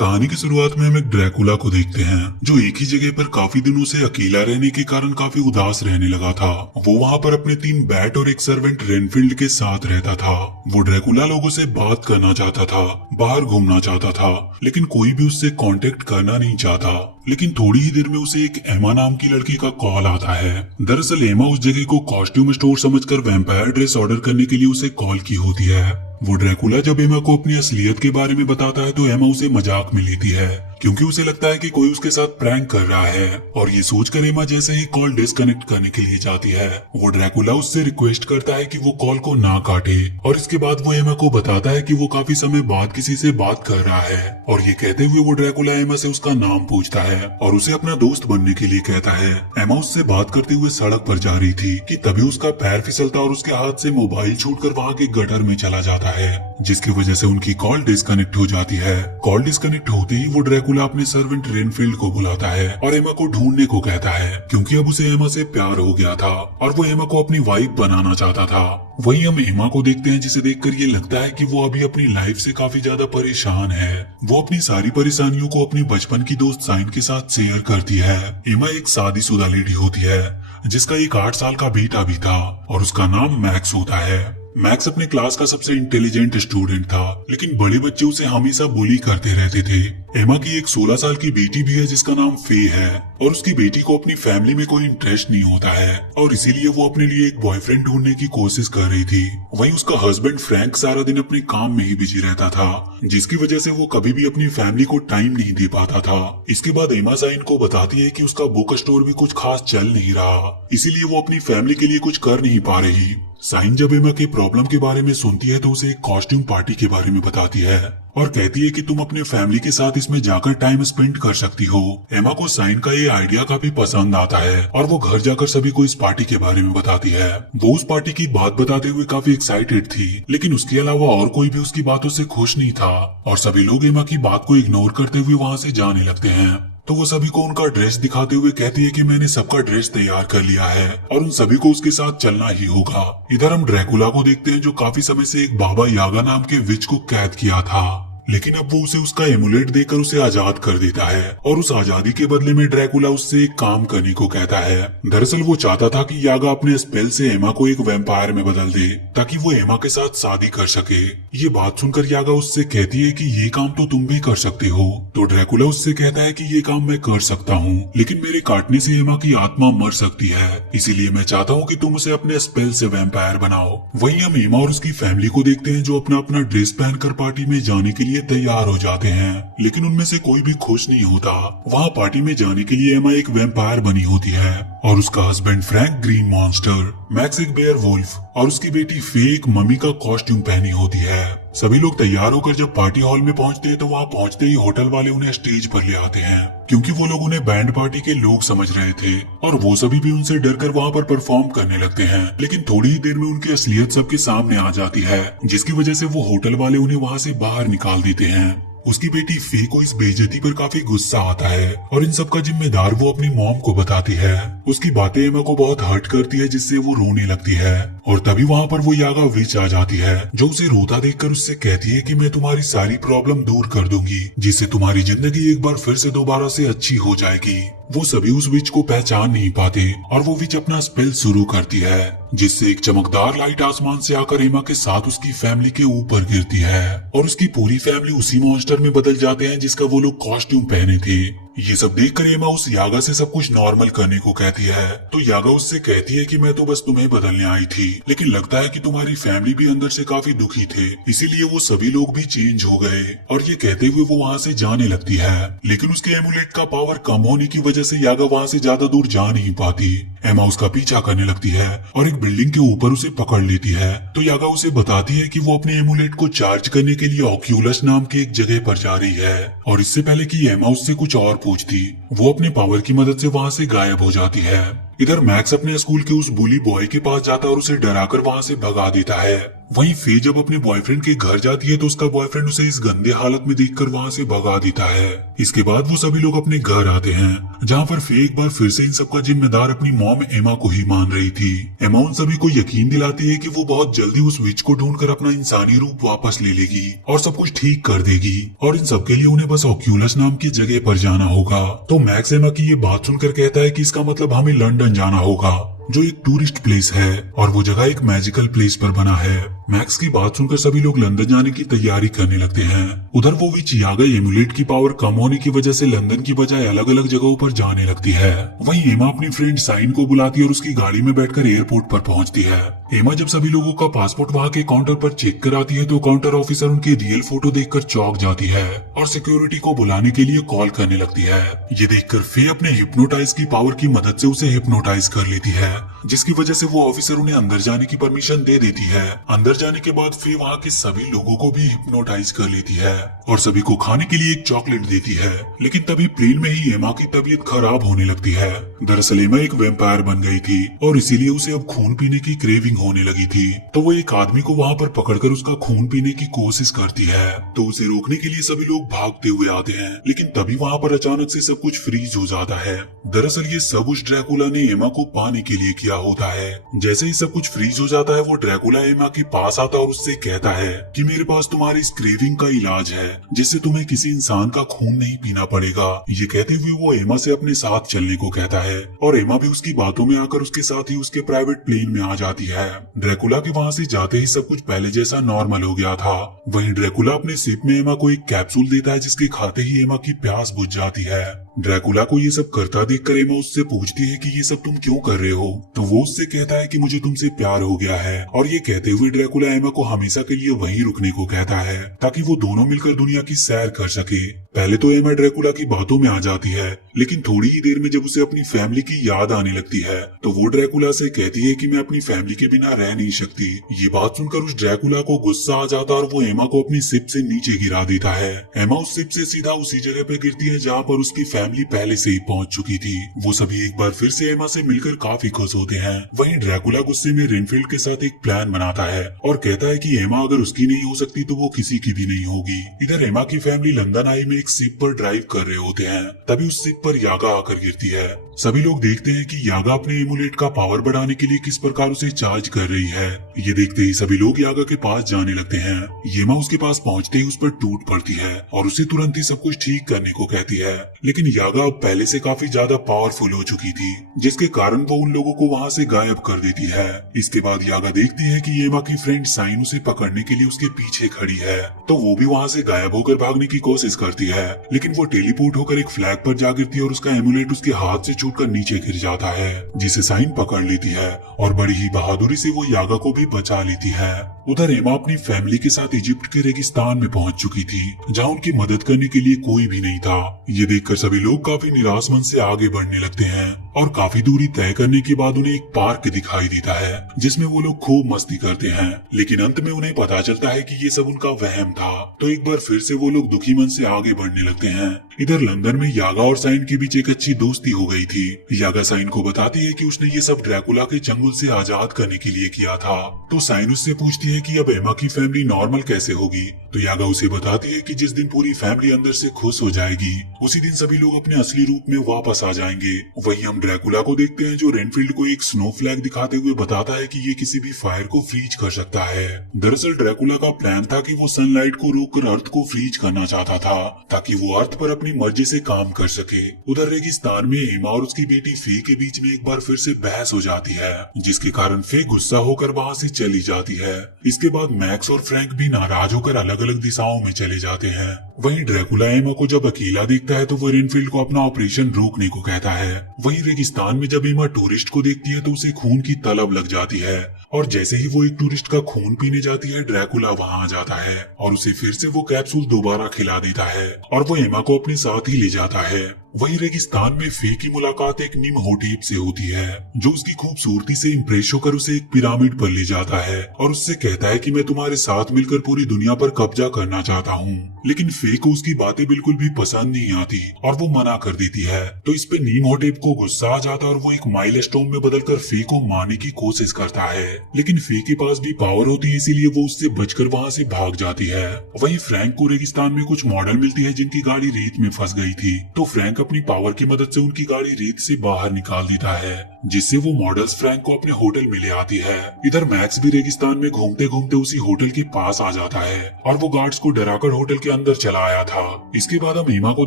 कहानी की शुरुआत में हम एक ड्रैकुला को देखते हैं जो एक ही जगह पर काफी दिनों से अकेला रहने के कारण काफी उदास रहने लगा था। वो वहाँ पर अपने 3 बैट और एक सर्वेंट रेनफील्ड के साथ रहता था। वो ड्रैकुला लोगों से बात करना चाहता था, बाहर घूमना चाहता था, लेकिन कोई भी उससे कांटेक्ट करना नहीं चाहता। लेकिन थोड़ी ही देर में उसे एक एमा नाम की लड़की का कॉल आता है। दरअसल एमा उस जगह को कॉस्ट्यूम स्टोर समझकर वैम्पायर ड्रेस ऑर्डर करने के लिए उसे कॉल की होती है। वो ड्रैकुला जब एमा को अपनी असलियत के बारे में बताता है तो एमा उसे मजाक में लेती है, क्योंकि उसे लगता है कि कोई उसके साथ प्रैंक कर रहा है। और ये सोचकर एमा जैसे ही कॉल डिस्कनेक्ट करने के लिए जाती है, वो ड्रैकुला उससे रिक्वेस्ट करता है कि वो कॉल को ना काटे। और इसके बाद वो एमा को बताता है कि वो काफी समय बाद किसी से बात कर रहा है। और ये कहते हुए वो ड्रैकुला एमा से उसका नाम पूछता है और उसे अपना दोस्त बनने के लिए कहता है। एमा उससे बात करते हुए सड़क पर जा रही थी कि तभी उसका पैर फिसलता और उसके हाथ से मोबाइल छूटकर वहाँ के गटर में चला जाता है, जिसकी वजह से उनकी कॉल डिस्कनेक्ट हो जाती है। कॉल डिस्कनेक्ट होते ही वो ड्रैकुला अपने सर्वेंट रेनफील्ड को बुलाता है और एमा को ढूंढने को कहता है, क्योंकि अब उसे एमा से प्यार हो गया था और वो एमा को अपनी वाइफ बनाना चाहता था। वहीं हम एमा को देखते हैं, जिसे देखकर ये लगता है कि वो अभी अपनी लाइफ से काफी ज्यादा परेशान है। वो अपनी सारी परेशानियों को अपनी बचपन की दोस्त साइन के साथ शेयर करती है। एमा एक शादीशुदा लेडी होती है जिसका एक 8 साल का बेटा भी था और उसका नाम मैक्स होता है। मैक्स अपने क्लास का सबसे इंटेलिजेंट स्टूडेंट था, लेकिन बड़े बच्चे उसे हमेशा बुली करते रहते थे। एमा की एक 16 साल की बेटी भी है जिसका नाम फे है और उसकी बेटी को अपनी फैमिली में कोई इंटरेस्ट नहीं होता है और इसीलिए वो अपने लिए एक बॉयफ्रेंड ढूंढने की कोशिश कर रही थी। वहीं उसका हस्बैंड फ्रैंक सारा दिन अपने काम में ही बिजी रहता था, जिसकी वजह से वो कभी भी अपनी फैमिली को टाइम नहीं दे पाता था। इसके बाद एमा साइन को बताती है कि उसका बुक स्टोर भी कुछ खास चल नहीं रहा, इसीलिए वो अपनी फैमिली के लिए कुछ कर नहीं पा रही। साइन जब एमा के प्रॉब्लम के बारे में सुनती है तो उसे एक कॉस्ट्यूम पार्टी के बारे में बताती है और कहती है कि तुम अपने फैमिली के साथ इसमें जाकर टाइम स्पेंड कर सकती हो। एमा को साइन का ये आइडिया काफी पसंद आता है और वो घर जाकर सभी को इस पार्टी के बारे में बताती है। वो उस पार्टी की बात बताते हुए काफी एक्साइटेड थी, लेकिन उसके अलावा और कोई भी उसकी बातों से खुश नहीं था और सभी लोग एमा की बात को इग्नोर करते हुए वहाँ से जाने लगते हैं। तो वो सभी को उनका ड्रेस दिखाते हुए कहती है कि मैंने सबका ड्रेस तैयार कर लिया है और उन सभी को उसके साथ चलना ही होगा। इधर हम ड्रैकुला को देखते हैं जो काफी समय से एक बाबा यागा नाम के विच को कैद किया था, लेकिन अब वो उसे उसका एमुलेट देकर उसे आजाद कर देता है और उस आजादी के बदले में ड्रैकुला उससे एक काम करने को कहता है। दरअसल वो चाहता था कि यागा अपने स्पेल से एमा को एक वैम्पायर में बदल दे ताकि वो एमा के साथ शादी कर सके। ये बात सुनकर यागा उससे कहती है कि ये काम तो तुम भी कर सकते हो। तो ड्रैकुला उससे कहता है कि ये काम मैं कर सकता हूँ, लेकिन मेरे काटने से एमा की आत्मा मर सकती है, इसीलिए मैं चाहता हूँ कि तुम उसे अपने स्पेल से वैम्पायर बनाओ। वहीं हम एमा और उसकी फैमिली को देखते हैं जो अपना अपना ड्रेस पहनकर पार्टी में जाने के लिए तैयार हो जाते हैं, लेकिन उनमें से कोई भी खुश नहीं होता। वहाँ पार्टी में जाने के लिए एमा एक वैम्पायर बनी होती है और उसका husband Frank green monster, max एक बेयर वुल्फ और उसकी बेटी फे एक मम्मी का कॉस्ट्यूम पहनी होती है। सभी लोग तैयार होकर जब पार्टी हॉल में पहुंचते हैं तो वहाँ पहुंचते ही होटल वाले उन्हें स्टेज पर ले आते हैं, क्योंकि वो लोग उन्हें बैंड पार्टी के लोग समझ रहे थे और वो सभी भी उनसे डरकर वहाँ पर परफॉर्म करने लगते हैं। लेकिन थोड़ी ही देर में उनकी असलियत सबके सामने आ जाती है, जिसकी वजह से वो होटल वाले उन्हें वहाँ से बाहर निकाल देते हैं। उसकी बेटी फे को इस बेइज्जती पर काफी गुस्सा आता है और इन सब का जिम्मेदार वो अपनी मॉम को बताती है। उसकी बातें एमा को बहुत हर्ट करती है, जिससे वो रोने लगती है और तभी वहाँ पर वो यागा विच आ जाती है जो उसे रोता देखकर उससे कहती है कि मैं तुम्हारी सारी प्रॉब्लम दूर कर दूंगी, जिससे तुम्हारी जिंदगी एक बार फिर से दोबारा से अच्छी हो जाएगी। वो सभी उस विच को पहचान नहीं पाते और वो विच अपना स्पेल शुरू करती है, जिससे एक चमकदार लाइट आसमान से आकर एमा के साथ उसकी फैमिली के ऊपर गिरती है और उसकी पूरी फैमिली उसी मॉन्स्टर में बदल जाते हैं जिसका वो लोग कॉस्ट्यूम पहने थे। ये सब देखकर एमा उस यागा से सब कुछ नॉर्मल करने को कहती है, तो यागा उससे कहती है कि मैं तो बस तुम्हें बदलने आई थी, लेकिन लगता है कि तुम्हारी फैमिली भी अंदर से काफी दुखी थे, इसीलिए वो सभी लोग भी चेंज हो गए। और ये कहते हुए वो वहाँ से जाने लगती है, लेकिन उसके एमुलेट का पावर कम होने की वजह से यागा वहाँ से ज्यादा दूर जा नहीं पाती। एमा उसका पीछा करने लगती है और एक बिल्डिंग के ऊपर उसे पकड़ लेती है, तो यागा उसे बताती है कि वो अपने एमुलेट को चार्ज करने के लिए ऑक्यूलस नाम की एक जगह पर जा रही है। और इससे पहले कि एमा उससे कुछ और पूछती, वो अपने पावर की मदद से वहाँ से गायब हो जाती है। इधर मैक्स अपने स्कूल के उस बुली बॉय के पास जाता है और उसे डराकर वहाँ से भगा देता है। वहीं फे जब अपने बॉयफ्रेंड के घर जाती है तो उसका बॉयफ्रेंड उसे इस गंदे हालत में देखकर वहाँ से भगा देता है। इसके बाद वो सभी लोग अपने घर आते हैं, जहाँ पर फे एक बार फिर से इन सबका जिम्मेदार अपनी मॉम एमा को ही मान रही थी। एमा उन सभी को यकीन दिलाती है कि वो बहुत जल्दी उस विच को ढूंढकर अपना इंसानी रूप वापस ले लेगी और सब कुछ ठीक कर देगी, और इन सबके लिए उन्हें बस ऑक्यूलस नाम की जगह पर जाना होगा। तो मैक्स एमा की ये बात सुनकर कहता है कि इसका मतलब हमें लंदन जाना होगा, जो एक टूरिस्ट प्लेस है और वो जगह एक मैजिकल प्लेस पर बना है। मैक्स की बात सुनकर सभी लोग लंदन जाने की तैयारी करने लगते हैं। उधर वो विच यागा एमुलेट की पावर कम होने की वजह से लंदन की बजाय अलग अलग जगहों पर जाने लगती है। वहीं एमा अपनी फ्रेंड साइन को बुलाती है और उसकी गाड़ी में बैठकर एयरपोर्ट पर पहुंचती है। एमा जब सभी लोगों का पासपोर्ट वहाँ के काउंटर पर चेक कराती है तो काउंटर ऑफिसर उनकी रियल फोटो देखकर चौंक जाती है और सिक्योरिटी को बुलाने के लिए कॉल करने लगती है। ये देखकर फे अपने हिप्नोटाइज की पावर की मदद से उसे हिप्नोटाइज कर लेती है, जिसकी वजह से वो ऑफिसर उन्हें अंदर जाने की परमिशन दे देती है। अंदर जाने के बाद फे वहाँ के सभी लोगों को भी हिप्नोटाइज कर लेती है और सभी को खाने के लिए एक चॉकलेट देती है। लेकिन तभी प्लेन में ही एमा की तबीयत खराब होने लगती है। दरअसल एमा एक वैम्पायर बन गई थी और इसीलिए उसे अब खून पीने की क्रेविंग होने लगी थी। तो वो एक आदमी को वहाँ पर पकड़कर उसका खून पीने की कोशिश करती है। तो उसे रोकने के लिए सभी लोग भागते हुए आते हैं, लेकिन तभी वहाँ पर अचानक से सब कुछ फ्रीज हो जाता है। दरअसल ये सब उस ड्रैकुला ने एमा को पाने के लिए किया होता है। जैसे ही सब कुछ फ्रीज हो जाता है वो ड्रैकुला एमा के पास आता है और उससे कहता है कि मेरे पास तुम्हारी इस क्रेविंग का इलाज है, जिससे तुम्हें किसी इंसान का खून नहीं पीना पड़ेगा। ये कहते हुए वो एमा से अपने साथ चलने को कहता है और एमा भी उसकी बातों में आकर उसके साथ ही उसके प्राइवेट प्लेन में आ जाती है। ड्रैकुला के वहाँ से जाते ही सब कुछ पहले जैसा नॉर्मल हो गया था। वहीं ड्रैकुला अपने शिप में एमा को एक कैप्सूल देता है, जिसके खाते ही एमा की प्यास बुझ जाती है। ड्रैकुला को ये सब करता देखकर एमा उससे पूछती है कि ये सब तुम क्यों कर रहे हो, तो वो उससे कहता है कि मुझे तुमसे प्यार हो गया है। और ये कहते हुए ड्रैकुला एमा को हमेशा के लिए वहीं रुकने को कहता है ताकि वो दोनों मिलकर दुनिया की सैर कर सके। पहले तो एमा ड्रैकुला की बातों में आ जाती है, लेकिन थोड़ी ही देर में जब उसे अपनी फैमिली की याद आने लगती है तो वो ड्रैकुला से कहती है कि मैं अपनी फैमिली के बिना रह नहीं सकती। ये बात सुनकर उस ड्रैकुला को गुस्सा आ जाता और वो एमा को अपनी शिप से नीचे गिरा देता है। एमा उस शिप से सीधा उसी जगह पे गिरती है जहाँ पर उसकी फैमिली पहले से ही पहुंच चुकी थी। वो सभी एक बार फिर से एमा से मिलकर काफी खुश होते हैं। वहीं ड्रैकुला गुस्से में रेनफील्ड के साथ एक प्लान बनाता है और कहता है कि एमा अगर उसकी नहीं हो सकती तो वो किसी की भी नहीं होगी। इधर एमा की फैमिली लंदन आई में एक शिप पर ड्राइव कर रहे होते हैं, तभी उस शिप पर यागा आकर गिरती है। सभी लोग देखते हैं कि यागा अपने एमुलेट का पावर बढ़ाने के लिए किस प्रकार उसे चार्ज कर रही है। ये देखते ही सभी लोग यागा के पास जाने लगते हैं। येमा उसके पास पहुंचते ही उस पर टूट पड़ती है और उसे तुरंत ही सब कुछ ठीक करने को कहती है। लेकिन यागा अब पहले से काफी ज्यादा पावरफुल हो चुकी थी, जिसके कारण वो उन लोगों को वहाँ से गायब कर देती है। इसके बाद यागा देखती है कि येमा की फ्रेंड साइन उसे पकड़ने के लिए उसके पीछे खड़ी है, तो वो भी वहाँ से गायब होकर भागने की कोशिश करती है। लेकिन वो टेलीपोर्ट होकर एक फ्लैग पर जा गिरती है और उसका एमुलेट उसके हाथ से छूटकर नीचे गिर जाता है, जिसे साइन पकड़ लेती है और बड़ी ही बहादुरी से वो यागा को भी बचा लेती है। उधर एमा अपनी फैमिली के साथ इजिप्ट के रेगिस्तान में पहुंच चुकी थी, जहां उनकी मदद करने के लिए कोई भी नहीं था। ये देखकर सभी लोग काफी निराश मन से आगे बढ़ने लगते हैं और काफी दूरी तय करने के बाद उन्हें एक पार्क दिखाई देता है, जिसमें वो लोग खूब मस्ती करते हैं। लेकिन अंत में उन्हें पता चलता है कि ये सब उनका वहम था, तो एक बार फिर से वो लोग दुखी मन से आगे बढ़ने लगते हैं। इधर लंदन में यागा और साइन के बीच एक अच्छी दोस्ती हो गई थी। यागा साइन को बताती है कि उसने ये सब ड्रैकुला के चंगुल से आजाद करने के लिए किया था। तो साइन उससे पूछती है कि अब एमा की फैमिली नॉर्मल कैसे होगी। तो यागा उसे बताती है कि जिस दिन पूरी फैमिली अंदर से खुश हो जाएगी, उसी दिन सभी लोग अपने असली रूप में वापस आ जाएंगे। वहीं हम ड्रैकुला को देखते हैं, जो रेनफील्ड को एक स्नो फ्लैग दिखाते हुए बताता है कि ये किसी भी फायर को फ्रीज कर सकता है। दरअसल ड्रैकुला का प्लान था कि वो सनलाइट को रोककर अर्थ को फ्रीज करना चाहता था, ताकि वो अर्थ पर अपनी मर्जी से काम कर सके। उधर रेगिस्तान में एमा और उसकी बेटी फे के बीच में एक बार फिर से बहस हो जाती है, जिसके कारण फे गुस्सा होकर वहाँ से चली जाती है। इसके बाद मैक्स और फ्रैंक भी नाराज होकर अलग अलग दिशाओं में चले जाते हैं। वहीं ड्रैकुला एमा को जब अकेला देखता है तो वो रेनफील्ड को अपना ऑपरेशन रोकने को कहता है। वहीं रेगिस्तान में जब एमा टूरिस्ट को देखती है तो उसे खून की तलब लग जाती है और जैसे ही वो एक टूरिस्ट का खून पीने जाती है, ड्रैकुला वहाँ आ जाता है और उसे फिर से वो कैप्सूल दोबारा खिला देता है और वो एमा को अपने साथ ही ले जाता है। वही रेगिस्तान में फे की मुलाकात एक निम्होटेप से होती है, जो उसकी खूबसूरती से इम्प्रेस होकर उसे एक पिरामिड पर ले जाता है और उससे कहता है कि मैं तुम्हारे साथ मिलकर पूरी दुनिया पर कब्जा करना चाहता हूँ। लेकिन फे को उसकी बातें बिल्कुल भी पसंद नहीं आती और वो मना कर देती है। तो इस पे निम्होटेप को गुस्सा आ जाता है और वो एक माइलस्टोन में बदलकर फे को मारने की कोशिश करता है। लेकिन फे के पास भी पावर होती है, इसीलिए वो उससे बचकर वहाँ से भाग जाती है। वही फ्रैंक को रेगिस्तान में कुछ मॉडल मिलती है जिनकी गाड़ी रेत में फंस गई थी। तो फ्रैंक अपनी पावर की मदद से उनकी गाड़ी रेत से बाहर निकाल देता है, जिससे वो मॉडल्स फ्रैंक को अपने होटल में ले आती है। इधर मैक्स भी रेगिस्तान में घूमते घूमते उसी होटल के पास आ जाता है और वो गार्ड्स को डराकर होटल के अंदर चला आया था। इसके बाद हम एमा को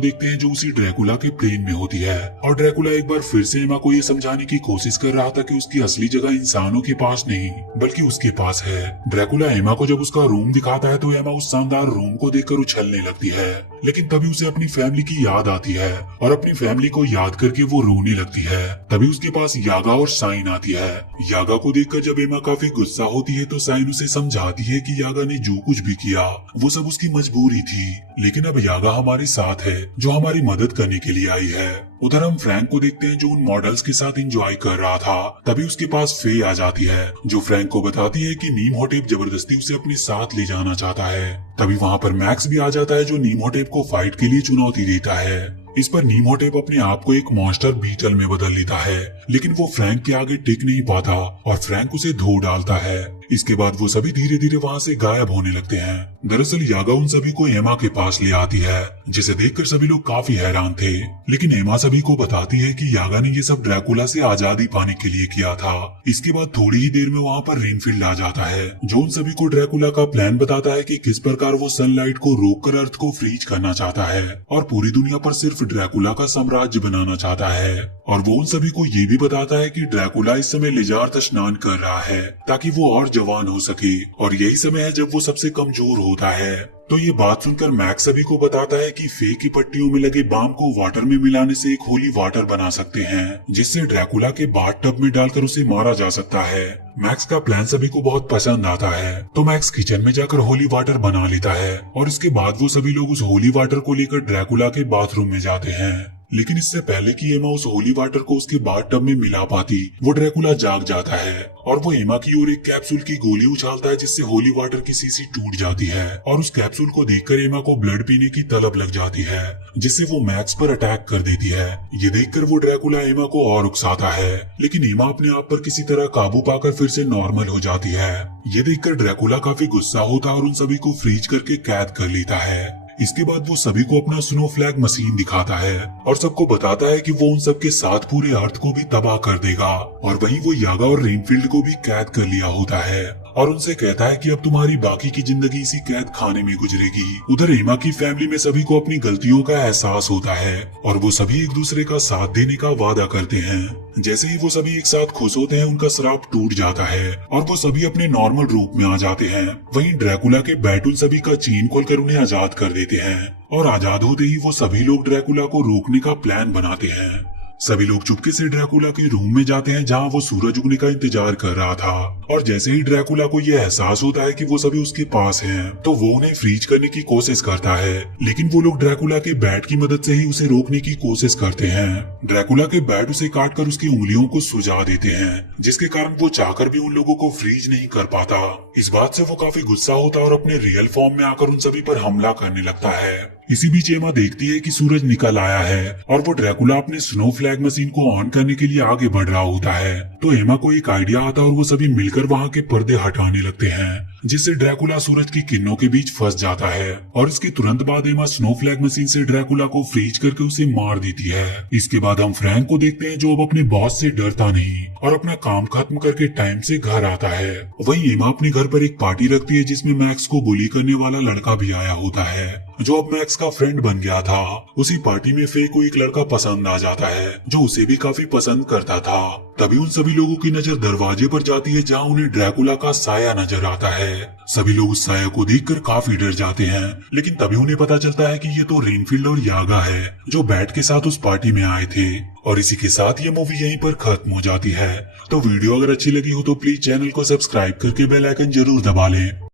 देखते हैं जो उसी ड्रैकुला के प्लेन में होती है और ड्रैकुला एक बार फिर से एमा को ये समझाने की कोशिश कर रहा था कि उसकी असली जगह इंसानों के पास नहीं बल्कि उसके पास है। ड्रैकुला एमा को जब उसका रूम दिखाता है तो एमा उस शानदार रूम को देखकर उछलने लगती है, लेकिन तभी उसे अपनी फैमिली की याद आती है और अपनी फैमिली को याद करके वो रोने लगती है। तभी उसके पास यागा और साइन आती है। यागा को देखकर जब एमा काफी गुस्सा होती है तो साइन उसे समझाती है कि यागा ने जो कुछ भी किया वो सब उसकी मजबूरी थी, लेकिन अब यागा हमारे साथ है जो हमारी मदद करने के लिए आई है। उधर हम फ्रैंक को देखते हैं जो उन मॉडल्स के साथ एंजॉय कर रहा था। तभी उसके पास फे आ जाती है जो फ्रैंक को बताती है कि निम्होटेप जबरदस्ती उसे अपने साथ ले जाना चाहता है। तभी वहाँ पर मैक्स भी आ जाता है जो निम्होटेप को फाइट के लिए चुनौती देता है। इस पर निम्होटेप अपने आप को एक मॉन्स्टर बीटल में बदल लेता है, लेकिन वो फ्रैंक के आगे टिक नहीं पाता और फ्रैंक उसे धो डालता है। इसके बाद वो सभी धीरे धीरे वहाँ से गायब होने लगते हैं। दरअसल यागा उन सभी को एमा के पास ले आती है, जिसे देखकर सभी लोग काफी हैरान थे। लेकिन एमा सभी को बताती है कि यागा ने ये सब ड्रैकुला से आजादी पाने के लिए किया था। इसके बाद थोड़ी ही देर में वहाँ पर रेनफील्ड आ जाता है जो उन सभी को ड्रैकुला का प्लान बताता है कि किस प्रकार वो सनलाइट को रोककर अर्थ को फ्रीज करना चाहता है और पूरी दुनिया पर सिर्फ ड्रैकुला का साम्राज्य बनाना चाहता है। और वो उन सभी को ये भी बताता है कि ड्रैकुला इस समय लिजार्थ स्नान कर रहा है ताकि वो और जवान हो सके और यही समय है जब वो सबसे कमजोर होता है। तो ये बात सुनकर मैक्स सभी को बताता है कि फे की पट्टियों में लगे बाम को वाटर में मिलाने से एक होली वाटर बना सकते हैं, जिससे ड्रैकुला के बाथ टब में डालकर उसे मारा जा सकता है। मैक्स का प्लान सभी को बहुत पसंद आता है, तो मैक्स किचन में जाकर होली वाटर बना लेता है और इसके बाद वो सभी लोग उस होली वाटर को लेकर ड्रैकुला के बाथरूम में जाते हैं। लेकिन इससे पहले कि एमा उस होली वाटर को उसके बाथ टब में मिला पाती, वो ड्रैकुला जाग जाता है और वो एमा की ओर एक कैप्सूल की गोली उछालता है, जिससे होली वाटर की शीशी टूट जाती है और उस कैप्सूल को देखकर एमा को ब्लड पीने की तलब लग जाती है, जिससे वो मैक्स पर अटैक कर देती है। ये देखकर वो ड्रैकुला एमा को और उकसाता है, लेकिन एमा अपने आप पर किसी तरह काबू पाकर फिर से नॉर्मल हो जाती है। ये देखकर ड्रैकुला काफी गुस्सा होता है और उन सभी को फ्रीज करके कैद कर लेता है। इसके बाद वो सभी को अपना स्नो फ्लैग मशीन दिखाता है और सबको बताता है कि वो उन सबके साथ पूरे अर्थ को भी तबाह कर देगा। और वहीं वो यागा और रेनफील्ड को भी कैद कर लिया होता है और उनसे कहता है कि अब तुम्हारी बाकी की जिंदगी इसी कैद खाने में गुजरेगी। उधर एमा की फैमिली में सभी को अपनी गलतियों का एहसास होता है और वो सभी एक दूसरे का साथ देने का वादा करते हैं। जैसे ही वो सभी एक साथ खुश होते हैं, उनका श्राप टूट जाता है और वो सभी अपने नॉर्मल रूप में आ जाते हैं। वहीं ड्रैकुला के बैट उन सभी का चेन खोलकर उन्हें आजाद कर देते हैं और आजाद होते ही वो सभी लोग ड्रैकुला को रोकने का प्लान बनाते हैं। सभी लोग चुपके से ड्रैकुला के रूम में जाते हैं जहां वो सूरज उगने का इंतजार कर रहा था और जैसे ही ड्रैकुला को ये एहसास होता है कि वो सभी उसके पास हैं, तो वो उन्हें फ्रीज करने की कोशिश करता है। लेकिन वो लोग ड्रैकुला के बैट की मदद से ही उसे रोकने की कोशिश करते हैं। ड्रैकुला के बैट उसे काटकर उसकी उंगलियों को सुजा देते हैं, जिसके कारण वो चाहकर भी उन लोगों को फ्रीज नहीं कर पाता। इस बात से वो काफी गुस्सा होता है और अपने रियल फॉर्म में आकर उन सभी पर हमला करने लगता है। इसी बीच एमा देखती है कि सूरज निकल आया है और वो ड्रैकुला अपने स्नो फ्लैग मशीन को ऑन करने के लिए आगे बढ़ रहा होता है। तो एमा को एक आइडिया आता है और वो सभी मिलकर वहाँ के पर्दे हटाने लगते हैं, जिससे ड्रैकुला सूरज की किरणों के बीच फंस जाता है और इसके तुरंत बाद एमा स्नो फ्लैग मशीन से ड्रैकुला को फ्रीज करके उसे मार देती है। इसके बाद हम फ्रैंक को देखते हैं जो अब अपने बॉस से डरता नहीं और अपना काम खत्म करके टाइम से घर आता है। वहीं एमा अपने घर पर एक पार्टी रखती है जिसमें मैक्स को बुली करने वाला लड़का भी आया होता है, जो अब मैक्स एक्स का फ्रेंड बन गया था। उसी पार्टी में फे को एक लड़का पसंद आ जाता है जो उसे भी काफी पसंद करता था। तभी उन सभी लोगों की नजर दरवाजे पर जाती है जहाँ उन्हें ड्रैकुला का साया नजर आता है। सभी लोग उस साया को देखकर काफी डर जाते हैं, लेकिन तभी उन्हें पता चलता है कि ये तो रेनफील्ड और यागा है जो बैट के साथ उस पार्टी में आए थे। और इसी के साथ ये मूवी यहीं पर खत्म हो जाती है। तो वीडियो अगर अच्छी लगी हो तो प्लीज चैनल को सब्सक्राइब करके बेल आइकन जरूर दबा लें।